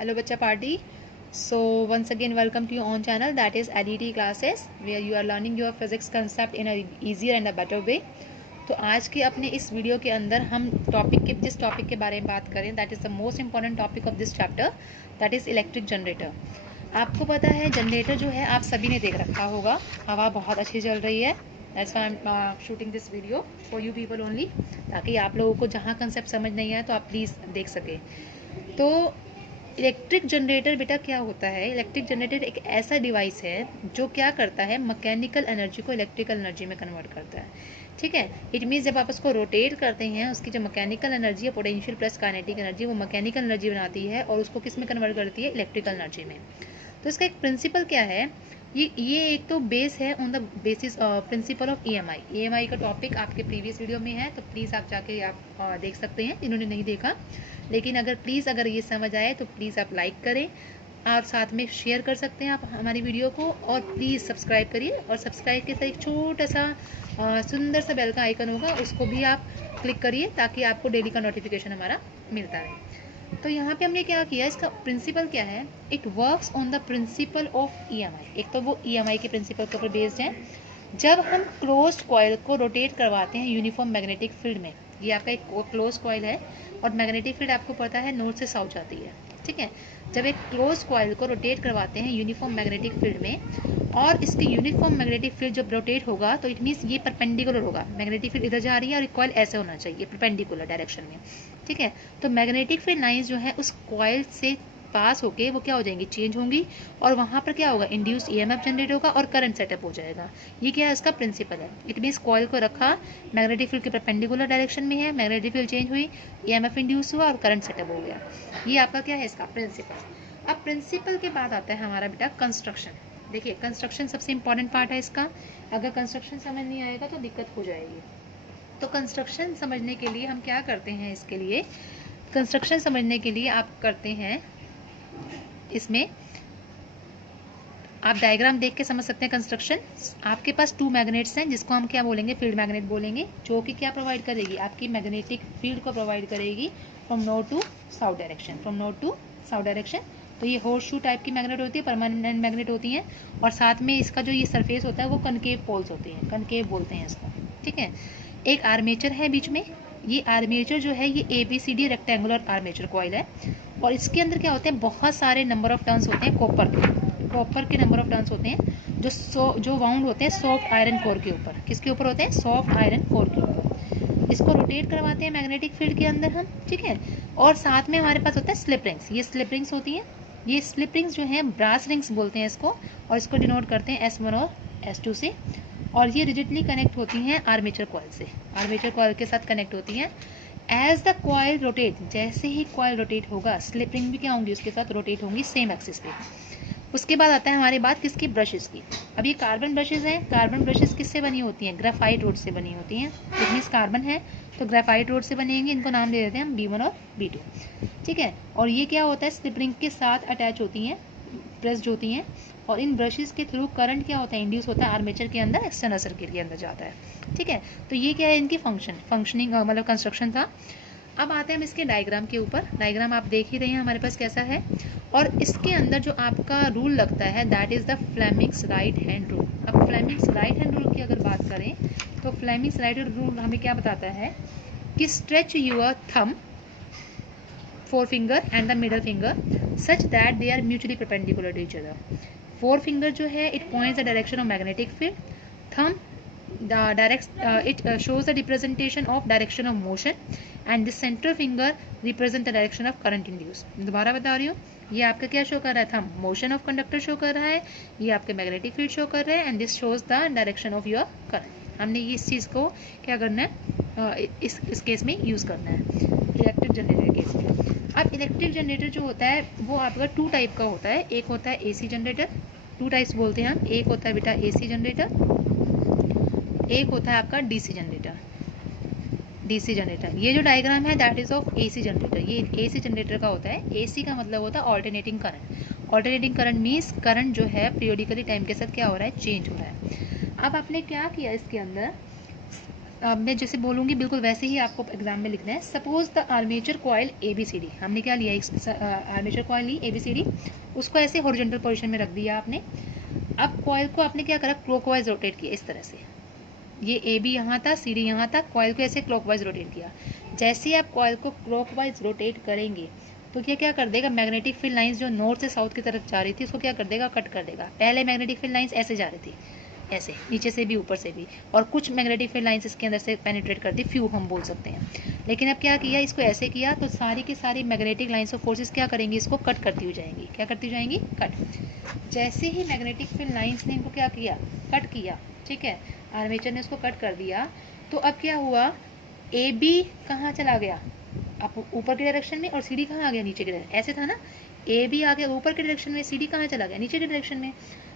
Hello Bacha Party. So once again welcome to your own channel, that is ADT classes, where you are learning your physics concept in a easier and a better way. तो आज के अपने इस video के अंदर हम जिस topic के बारे में बात करें, that is the most important topic of this chapter, that is electric generator. आपको पता है जनरेटर जो है आप सभी ने देख रखा होगा, हवा बहुत अच्छी चल रही है, that's why I am shooting this video for you people only, ताकि आप लोगों को जहाँ कंसेप्ट समझ नहीं आए तो आप प्लीज़ देख सकें। तो इलेक्ट्रिक जनरेटर बेटा क्या होता है? इलेक्ट्रिक जनरेटर एक ऐसा डिवाइस है जो क्या करता है, मैकेनिकल एनर्जी को इलेक्ट्रिकल एनर्जी में कन्वर्ट करता है। ठीक है, इट मीन्स जब आप उसको रोटेट करते हैं, उसकी जो मैकेनिकल एनर्जी है, पोटेंशियल प्लस काइनेटिक एनर्जी, वो मैकेनिकल एनर्जी बनाती है और उसको किस में कन्वर्ट करती है? इलेक्ट्रिकल एनर्जी में। तो इसका एक प्रिंसिपल क्या है? ये एक तो बेस है on the basis principle of EMI. EMI का टॉपिक आपके प्रीवियस वीडियो में है, तो प्लीज़ आप जाके आप देख सकते हैं जिन्होंने नहीं देखा। लेकिन अगर ये समझ आए तो प्लीज़ आप लाइक करें, आप साथ में शेयर कर सकते हैं आप हमारी वीडियो को, और प्लीज़ सब्सक्राइब करिए। और सब्सक्राइब के साथ एक छोटा सा सुंदर सा बेल का आइकन होगा, उसको भी आप क्लिक करिए ताकि आपको डेली का नोटिफिकेशन हमारा मिलता रहे। तो यहाँ पे हमने क्या किया, इसका प्रिंसिपल क्या है? It works on the principle of EMI. एक तो वो ईएमआई के प्रिंसिपल के ऊपर बेस्ड है। जब हम क्लोज्ड कॉइल को रोटेट करवाते हैं यूनिफॉर्म मैग्नेटिक फील्ड में, ये आपका एक क्लोज कॉइल है और मैग्नेटिक फील्ड आपको पता है नॉर्थ से साउथ जाती है। ठीक है, जब एक क्लोज कॉइल को रोटेट करवाते हैं यूनिफॉर्म मैग्नेटिक फील्ड में, और इसके यूनिफॉर्म मैग्नेटिक फील्ड जब रोटेट होगा तो इट मीन्स ये परपेंडिकुलर होगा। मैग्नेटिक फील्ड इधर जा रही है और कॉइल ऐसे होना चाहिए परपेंडिकुलर डायरेक्शन में। ठीक है, तो मैग्नेटिक फील्ड लाइंस जो है उस कॉइल से पास होके वो क्या हो जाएंगी, चेंज होंगी, और वहाँ पर क्या होगा, इंड्यूस ईएमएफ जनरेट होगा और करंट सेटअप हो जाएगा। ये क्या है, इसका प्रिंसिपल है। इट मीन्स कॉइल को रखा, मैग्नेटिक फील्ड के परपेंडिकुलर डायरेक्शन में है, मैग्नेटिक फील्ड चेंज हुई, ईएमएफ इंड्यूस हुआ और करंट सेटअप हो गया। ये आपका क्या है, इसका प्रिंसिपल। अब प्रिंसिपल के बाद आता है हमारा बेटा कंस्ट्रक्शन। देखिए, कंस्ट्रक्शन सबसे इंपॉर्टेंट पार्ट है इसका। अगर कंस्ट्रक्शन समझ नहीं आएगा तो दिक्कत हो जाएगी। तो कंस्ट्रक्शन समझने के लिए हम क्या करते हैं, इसके लिए कंस्ट्रक्शन समझने के लिए आप करते हैं, इसमें आप डायग्राम देख के समझ सकते हैं कंस्ट्रक्शन। आपके पास 2 मैग्नेट्स हैं जिसको हम क्या बोलेंगे, फील्ड मैग्नेट बोलेंगे, जो कि क्या प्रोवाइड करेगी, आपकी मैग्नेटिक फील्ड को प्रोवाइड करेगी from north to south direction, from north to south direction. तो ये हॉर्स शू टाइप की मैग्नेट होती है, परमानेंट मैग्नेट होती हैं, और साथ में इसका जो ये सरफेस होता है वो कनकेव पोल्स होते हैं, कनकेव बोलते हैं इसको। ठीक है, एक आर्मेचर है बीच में। ये आर्मेचर जो है ये ABCD रेक्टेंगुलर आर्मेचर कॉइल है, और इसके अंदर क्या होते हैं, बहुत सारे नंबर ऑफ टर्न्स होते हैं कॉपर के नंबर ऑफ टर्न्स होते हैं, जो वाउंड होते हैं सॉफ्ट आयरन कोर के ऊपर। किसके ऊपर होते हैं, सॉफ्ट आयरन कोर के ऊपर। इसको रोटेट करवाते हैं मैग्नेटिक फील्ड के अंदर हम। ठीक है, और साथ में हमारे पास होता है स्लिप रिंग्स। ये स्लिप रिंग्स होती हैं, ये स्लिप रिंग्स जो हैं ब्रास रिंग्स बोलते हैं इसको, और इसको डिनोट करते हैं S1 और S2 से। और ये रिजिडली कनेक्ट होती हैं आर्मेचर कॉइल से, आर्मेचर कॉइल के साथ कनेक्ट होती हैं। एज द कॉइल रोटेट, जैसे ही कॉइल रोटेट होगा, स्लिप रिंग भी क्या होंगी, उसके साथ रोटेट होंगी सेम एक्सिस पे। उसके बाद आता है हमारी बात किसकी, ब्रशेस की। अब ये कार्बन ब्रशेस हैं। कार्बन ब्रशेस किससे बनी होती हैं, ग्रेफाइट रोड से बनी होती हैं। इट मीन्स कार्बन है तो ग्रेफाइट रोड से बनेंगी, इनको नाम दे देते हैं हम B1 और B2। ठीक है, और ये क्या होता है, स्लिप रिंग के साथ अटैच होती हैं, प्रेस्ड होती हैं, और इन ब्रशेस के थ्रू करंट क्या होता है, इंड्यूस होता है आर्मेचर के अंदर, एक्सटर्नल सर्किट के अंदर जाता है। ठीक है, तो ये क्या है, इनकी फंक्शनिंग मतलब कंस्ट्रक्शन था। अब आते हैं हम इसके डायग्राम के ऊपर। डायग्राम आप देख ही रहे हैं हमारे पास कैसा है, और इसके अंदर जो आपका रूल लगता है that is the Fleming's right hand rule. अब फ्लेमिंग्स राइट हैंड रूल की अगर बात करें तो फ्लेमिंग्स राइट हैंड रूल हमें क्या बताता है कि stretch your thumb, forefinger and the middle finger such that they are mutually perpendicular to each other. Forefinger जो है it points the direction of magnetic field. Thumb it shows the representation of direction of motion, and the center finger represent the direction of current induced. दोबारा बता रही हूँ, ये आपका क्या show कर रहा है, thumb motion of conductor show कर रहा है, ये आपके मैग्नेटिक फील्ड शो कर रहे हैं, and this shows the direction of your current. हमने इस चीज़ को क्या करना है, इस केस में यूज़ करना है, इलेक्ट्रिक जनरेटर केस में। अब इलेक्ट्रिक जनरेटर जो होता है वो आपका 2 टाइप का होता है। एक होता है AC जनरेटर, 2 टाइप्स बोलते हैं हम। एक होता है बेटा AC जनरेटर, एक होता है आपका DC जनरेटर। DC जनरेटर, ये जो डायग्राम है that is of AC generator. ये AC जनरेटर का होता है। AC का मतलब होता है alternating current. Alternating current means current जो है पीरियोडिकली टाइम के साथ क्या हो रहा है, चेंज हो रहा है। अब आपने क्या किया इसके अंदर, मैं जैसे बोलूँगी बिल्कुल वैसे ही आपको एग्जाम में लिखना है। Suppose the armature coil ABCD, हमने क्या लिया, एक आर्मेचर कॉइल ली ABCD, उसको ऐसे हॉरिजॉन्टल पोजीशन में रख दिया आपने। अब कॉइल को आपने क्या करा, क्लॉकवाइज रोटेट किया इस तरह से। ये AB यहाँ था, CD यहाँ था, कॉइल को ऐसे क्लॉकवाइज रोटेट किया। जैसे ही आप कॉइल को क्लॉकवाइज रोटेट करेंगे तो क्या कर देगा, मैग्नेटिक फील्ड लाइंस जो नॉर्थ से साउथ की तरफ जा रही थी उसको क्या कर देगा, कट कर देगा। पहले मैग्नेटिक फील्ड लाइंस ऐसे जा रही थी, ऐसे नीचे से भी ऊपर से भी, और कुछ मैग्नेटिक फील्ड लाइंस इसके अंदर से पेनिट्रेट करती, फ्यू हम बोल सकते हैं। लेकिन अब क्या किया, इसको ऐसे किया तो सारी की सारी मैग्नेटिक लाइंस ऑफ फोर्सेस क्या करेंगी, इसको कट करती हुई जाएंगी। क्या करती हुई जाएंगी, कट। जैसे ही मैग्नेटिक फील्ड लाइंस ने इनको क्या किया, कट किया, ठीक है, आर्मेचर ने उसको कट कर दिया, तो अब क्या हुआ, AB कहाँ चला गया, आप ऊपर की डायरेक्शन में, और CD कहाँ आ गया, नीचे की डायरेक्शन। ऐसे था ना, AB आ गया ऊपर की डायरेक्शन में, CD कहाँ चला गया, नीचे की डायरेक्शन में।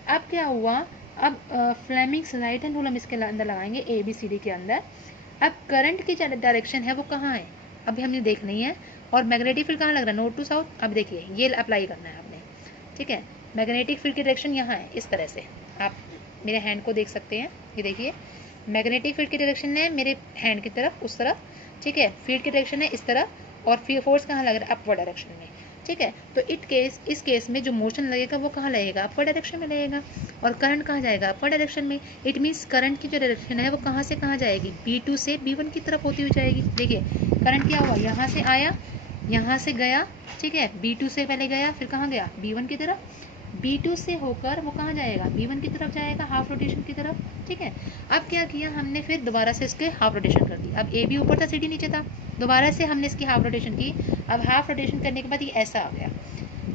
अब क्या हुआ, अब फ्लेमिंग्स राइट हैंड रूल हम इसके अंदर लगाएंगे ABCD के अंदर। अब करंट की डायरेक्शन है वो कहाँ है, अभी हमने देखनी है। और मैग्नेटिक फील्ड कहाँ लग रहा है, नॉर्थ टू साउथ। अब देखिए ये अप्लाई करना है आपने, ठीक है। मैग्नेटिक फील्ड की डायरेक्शन यहाँ है, इस तरह से आप मेरे हैंड को देख सकते हैं। ये देखिए मैग्नेटिक फील्ड की डायरेक्शन है मेरे हैंड की तरफ, उस तरफ, ठीक है। फील्ड की डायरेक्शन है इस तरफ, और फोर्स कहाँ लग रहा है, अपवर्ड डायरेक्शन में, ठीक है। तो इस केस में जो मोशन लगेगा वो कहाँ लगेगा, अपवर्ड डायरेक्शन में लगेगा। और करंट कहाँ जाएगा, अपवर्ड डायरेक्शन में। इट मीन्स करंट की जो डायरेक्शन है वो कहाँ से कहाँ जाएगी, B2 से B1 की तरफ होती हुई जाएगी। देखिए करंट क्या हुआ, यहाँ से आया, यहाँ से गया, ठीक है, B2 से पहले गया, फिर कहाँ गया, B1 की तरफ। B2 से होकर वो कहाँ जाएगा, B1 की तरफ जाएगा, हाफ रोटेशन की तरफ, ठीक है। अब क्या किया हमने, फिर दोबारा से इसके हाफ रोटेशन कर दी। अब AB ऊपर था, CD नीचे था, दोबारा से हमने इसकी हाफ रोटेशन की। अब हाफ रोटेशन करने के बाद ये ऐसा आ गया,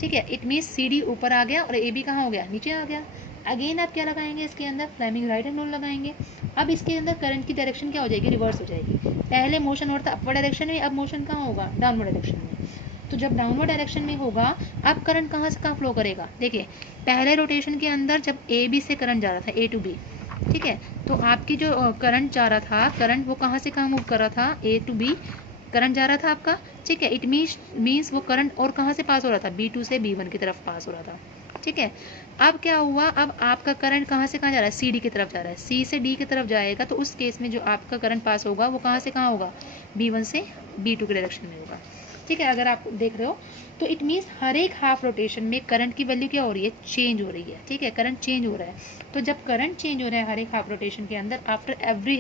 ठीक है। इट मीन्स CD ऊपर आ गया और AB कहाँ हो गया, नीचे आ गया। अगेन आप क्या लगाएंगे इसके अंदर, फ्लेमिंग राइट हैंड रूल लगाएंगे। अब इसके अंदर करंट की डायरेक्शन क्या हो जाएगी, रिवर्स हो जाएगी। पहले मोशन और था अपवर्ड डायरेक्शन में, अब मोशन कहाँ होगा, डाउनवर्ड डायरेक्शन में। तो जब डाउनवर्ड डायरेक्शन में होगा, अब करंट कहाँ से कहाँ फ्लो करेगा। देखिए पहले रोटेशन के अंदर जब AB से करंट जा रहा था, A to B, ठीक है, तो आपकी जो करंट जा रहा था, करंट वो कहाँ से कहाँ मूव कर रहा था, A to B करंट जा रहा था आपका, ठीक है। इट मीन्स वो करंट और कहाँ से पास हो रहा था, B2 से B1 की तरफ पास हो रहा था, ठीक है। अब क्या हुआ, अब आपका करंट कहाँ से कहाँ जा रहा है, CD की तरफ जा रहा है, C से D की तरफ जाएगा। तो उस केस में जो आपका करंट पास होगा वो कहाँ से कहाँ होगा, B1 से B2 के डायरेक्शन में होगा, ठीक है। अगर आप देख रहे हो तो इट मीन्स हर एक हाफ रोटेशन में करंट की वैल्यू क्या हो रही है, चेंज हो रही है, ठीक है, करंट चेंज हो रहा है। तो जब करंट चेंज हो रहा है हर एक हाफ रोटेशन के अंदर, after every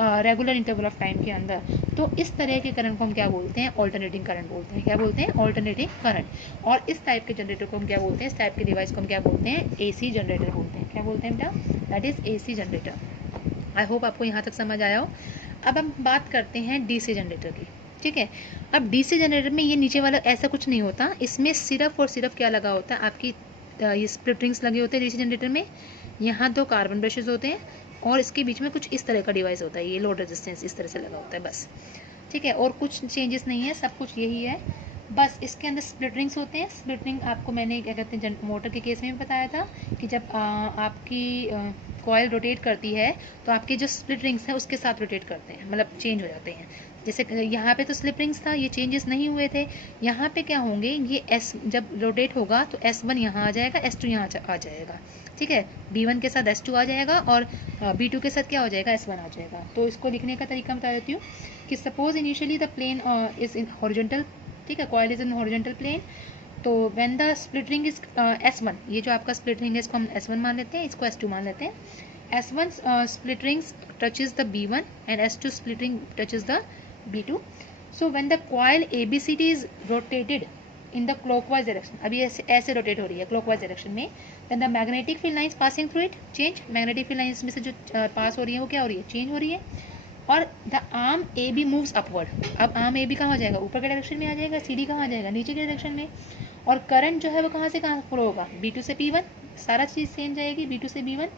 regular interval of time के अंदर, तो इस तरह के करंट को हम क्या बोलते हैं, ऑल्टरनेटिंग करंट बोलते हैं। क्या बोलते हैं, ऑल्टरनेटिंग करंट। और इस टाइप के जनरेटर को हम क्या बोलते हैं, इस टाइप के डिवाइस को हम क्या बोलते हैं, AC जनरेटर बोलते हैं। क्या बोलते हैं बेटा, that is AC generator. I hope आपको यहाँ तक समझ आया हो। अब हम बात करते हैं DC जनरेटर की, ठीक है। अब DC जनरेटर में ये नीचे वाला ऐसा कुछ नहीं होता, इसमें सिर्फ और सिर्फ क्या लगा होता है, आपकी ये स्प्लिट रिंग्स लगे होते हैं DC जनरेटर में। यहाँ 2 कार्बन ब्रशेज होते हैं और इसके बीच में कुछ इस तरह का डिवाइस होता है, ये लोड रेजिस्टेंस इस तरह से लगा होता है, बस, ठीक है। और कुछ चेंजेस नहीं है, सब कुछ यही है, बस इसके अंदर स्प्लिट रिंग्स होते हैं। स्प्लिट रिंग आपको मैंने क्या कहते हैं, मोटर के केस में भी बताया था कि जब आपकी कॉयल रोटेट करती है तो आपके जो स्प्लिट रिंग्स हैं उसके साथ रोटेट करते हैं, मतलब चेंज हो जाते हैं। जैसे यहाँ पे तो स्लिप रिंग्स था, ये चेंजेस नहीं हुए थे। यहाँ पे क्या होंगे, ये S जब रोटेट होगा तो S1 यहाँ आ जाएगा, S2 यहाँ आ जाएगा, ठीक है। B1 के साथ S2 आ जाएगा और B2 के साथ क्या हो जाएगा, S1 आ जाएगा। तो इसको लिखने का तरीका बता देती हूँ कि suppose initially the plane is in horizontal, ठीक है, coil is in horizontal plane. तो when the split ring is S1, ये जो आपका स्प्लिट रिंग है इसको हम S1 मान लेते हैं, इसको S2 मान लेते हैं। S1 split rings touches the B1 and S2 split ring touches the B2. So when the coil ABCD is rotated in the clockwise direction, अभी ऐसे रोटेट हो रही है clockwise direction में, then the magnetic field lines passing through it change, magnetic field lines में से जो पास हो रही है वो क्या हो रही है, चेंज हो रही है। और the arm AB moves upward, अब आर्म AB कहाँ आ जाएगा, ऊपर के डायरेक्शन में आ जाएगा, CD कहाँ आ जाएगा, नीचे के डायरेक्शन में। और करंट जो है वो कहाँ से कहाँ फ्लो होगा, B2 से P1, सारा चीज़ सेम जाएगी, B2 से B1,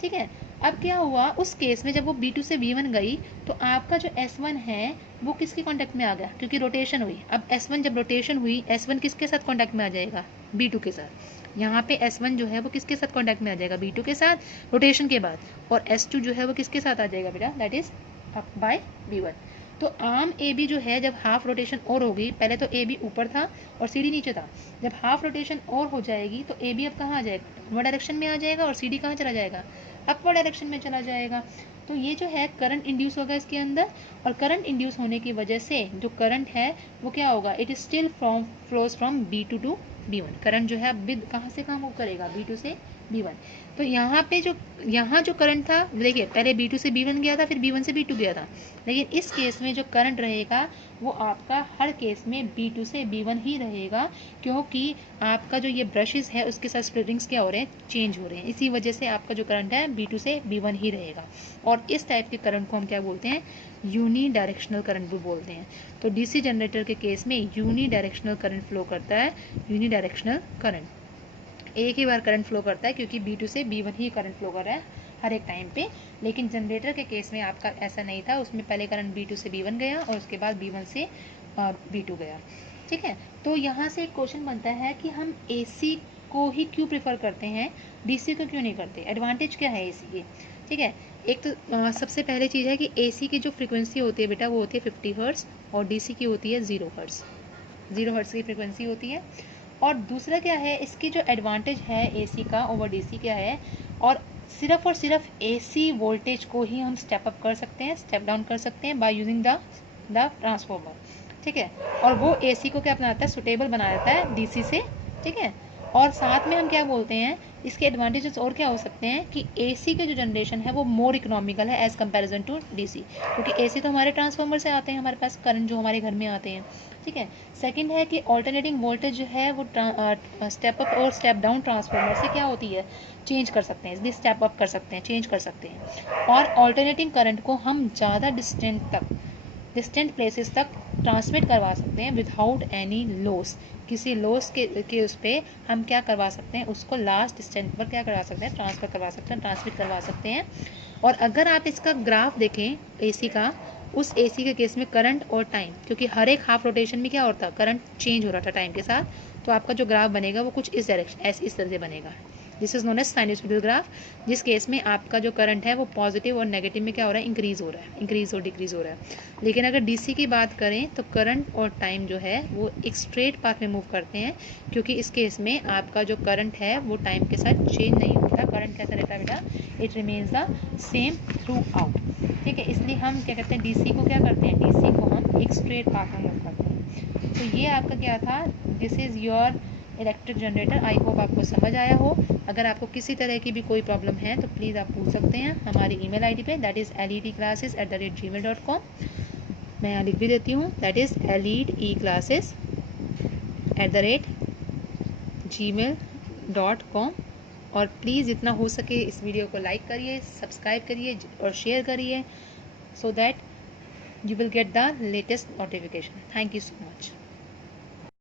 ठीक है। अब क्या हुआ उस केस में, जब वो B2 से B1 गई तो आपका जो S1 है वो किसके कांटेक्ट में आ गया, क्योंकि रोटेशन हुई। अब S1 जब रोटेशन हुई, S1 किसके साथ कांटेक्ट में आ जाएगा, B2 के साथ। यहाँ पे S1 जो है वो किसके साथ कांटेक्ट में आ जाएगा, B2 के साथ रोटेशन के बाद। और S2 जो है वो किसके साथ आ जाएगा बेटा, that is up by B1। तो आर्म AB जो है जब हाफ रोटेशन और होगी, पहले तो AB ऊपर था और CD नीचे था, जब हाफ रोटेशन और हो जाएगी तो AB अब कहाँ आ जाएगा, डाउनवर्ड डायरेक्शन में आ जाएगा, और CD कहाँ चला जाएगा, अपवर्ड डायरेक्शन में चला जाएगा। तो ये जो है करंट इंड्यूस होगा इसके अंदर, और करंट इंड्यूस होने की वजह से जो करंट है वो क्या होगा, it is still flows from B2 to B1। Current जो है अब कहाँ से कहाँ मूव करेगा, B2 से B1। तो यहाँ पे यहाँ जो करंट था, देखिए पहले B2 से B1 गया था, फिर B1 से B2 गया था, लेकिन इस केस में जो करंट रहेगा वो आपका हर केस में B2 से B1 ही रहेगा, क्योंकि आपका जो ये ब्रशेस है उसके साथ स्प्लिटिंग्स क्या हो रहे हैं, चेंज हो रहे हैं। इसी वजह से आपका जो करंट है B2 से B1 ही रहेगा। और इस टाइप के करंट को हम क्या बोलते हैं, यूनी डायरेक्शनल करंट भी बोलते हैं। तो डीसी जनरेटर के केस में यूनी डायरेक्शनल करंट फ्लो करता है। यूनी डायरेक्शनल करंट एक ही बार करंट फ्लो करता है, क्योंकि B2 से B1 ही करंट फ्लो कर रहा है हर एक टाइम पे। लेकिन जनरेटर के केस में आपका ऐसा नहीं था, उसमें पहले करंट B2 से B1 गया और उसके बाद B1 से B2 गया। ठीक है, तो यहाँ से एक क्वेश्चन बनता है कि हम AC को ही क्यों प्रेफर करते हैं, DC को क्यों नहीं करते, एडवांटेज क्या है AC की। ठीक है, एक तो सबसे पहले चीज़ है कि AC की जो फ्रीक्वेंसी होती है बेटा वो होती है 50 हर्ट्ज़, और DC की होती है 0 हर्ट्ज़। 0 हर्ट्ज़ की फ्रीक्वेंसी होती है। और दूसरा क्या है, इसकी जो एडवांटेज है AC का ओवर DC क्या है, और सिर्फ AC वोल्टेज को ही हम स्टेप अप कर सकते हैं, स्टेप डाउन कर सकते हैं बाय यूजिंग द ट्रांसफॉर्मर। ठीक है, और वो AC को क्या बनाता है, सुटेबल बना देता है DC से। ठीक है, और साथ में हम क्या बोलते हैं, इसके एडवांटेजेस और क्या हो सकते हैं कि AC के जो जनरेशन है वो मोर इकोनॉमिकल है एज़ कंपैरिजन टू DC, क्योंकि AC तो हमारे ट्रांसफार्मर से आते हैं, हमारे पास करंट जो हमारे घर में आते हैं। ठीक है, सेकंड है कि ऑल्टरनेटिंग वोल्टेज जो है वो स्टेप अप और स्टेप डाउन ट्रांसफार्मर से क्या होती है, चेंज कर सकते हैं, इसलिए स्टेप अप कर सकते हैं, चेंज कर सकते हैं। और ऑल्टरनेटिंग करंट को हम ज़्यादा डिस्टेंट प्लेसेस तक ट्रांसमिट करवा सकते हैं विदाउट एनी लॉस। किसी लॉस के उस पर हम क्या करवा सकते हैं, उसको लास्ट डिस्टेंस पर क्या करवा सकते हैं, ट्रांसफर करवा सकते हैं, ट्रांसमिट करवा सकते हैं। और अगर आप इसका ग्राफ देखें AC का, उस AC के केस में करंट और टाइम, क्योंकि हर एक हाफ रोटेशन में क्या होता है, करंट चेंज हो रहा था टाइम के साथ, तो आपका जो ग्राफ बनेगा वो कुछ इस डायरेक्शन इस तरह से बनेगा। This is known as sinusoidal graph, जिस केस में आपका जो करंट है वो पॉजिटिव और नेगेटिव में क्या हो रहा है, इंक्रीज हो रहा है, इंक्रीज और डिक्रीज हो रहा है। लेकिन अगर DC की बात करें तो करंट और टाइम जो है वो एक स्ट्रेट पाथ में मूव करते हैं, क्योंकि इस केस में आपका जो करंट है वो टाइम के साथ चेंज नहीं होता। करंट कैसा रहता है बेटा, it remains the same through out. ठीक है, इसलिए हम क्या करते हैं, DC को क्या करते हैं, DC को हम एक स्ट्रेट पाथ में मूव करते हैं। तो ये आपका क्या था, this is your electric generator. I hope आपको समझ आया हो। अगर आपको किसी तरह की भी कोई प्रॉब्लम है तो प्लीज़ आप पूछ सकते हैं हमारी email ID पे, दैट इज़ leadclasses@gmail.com। मैं यहाँ लिख भी देती हूँ, दैट इज़ leadeclasses@gmail.com। और प्लीज़ जितना हो सके इस वीडियो को लाइक करिए, सब्सक्राइब करिए और शेयर करिए, so that you will get the latest notification. Thank you so much.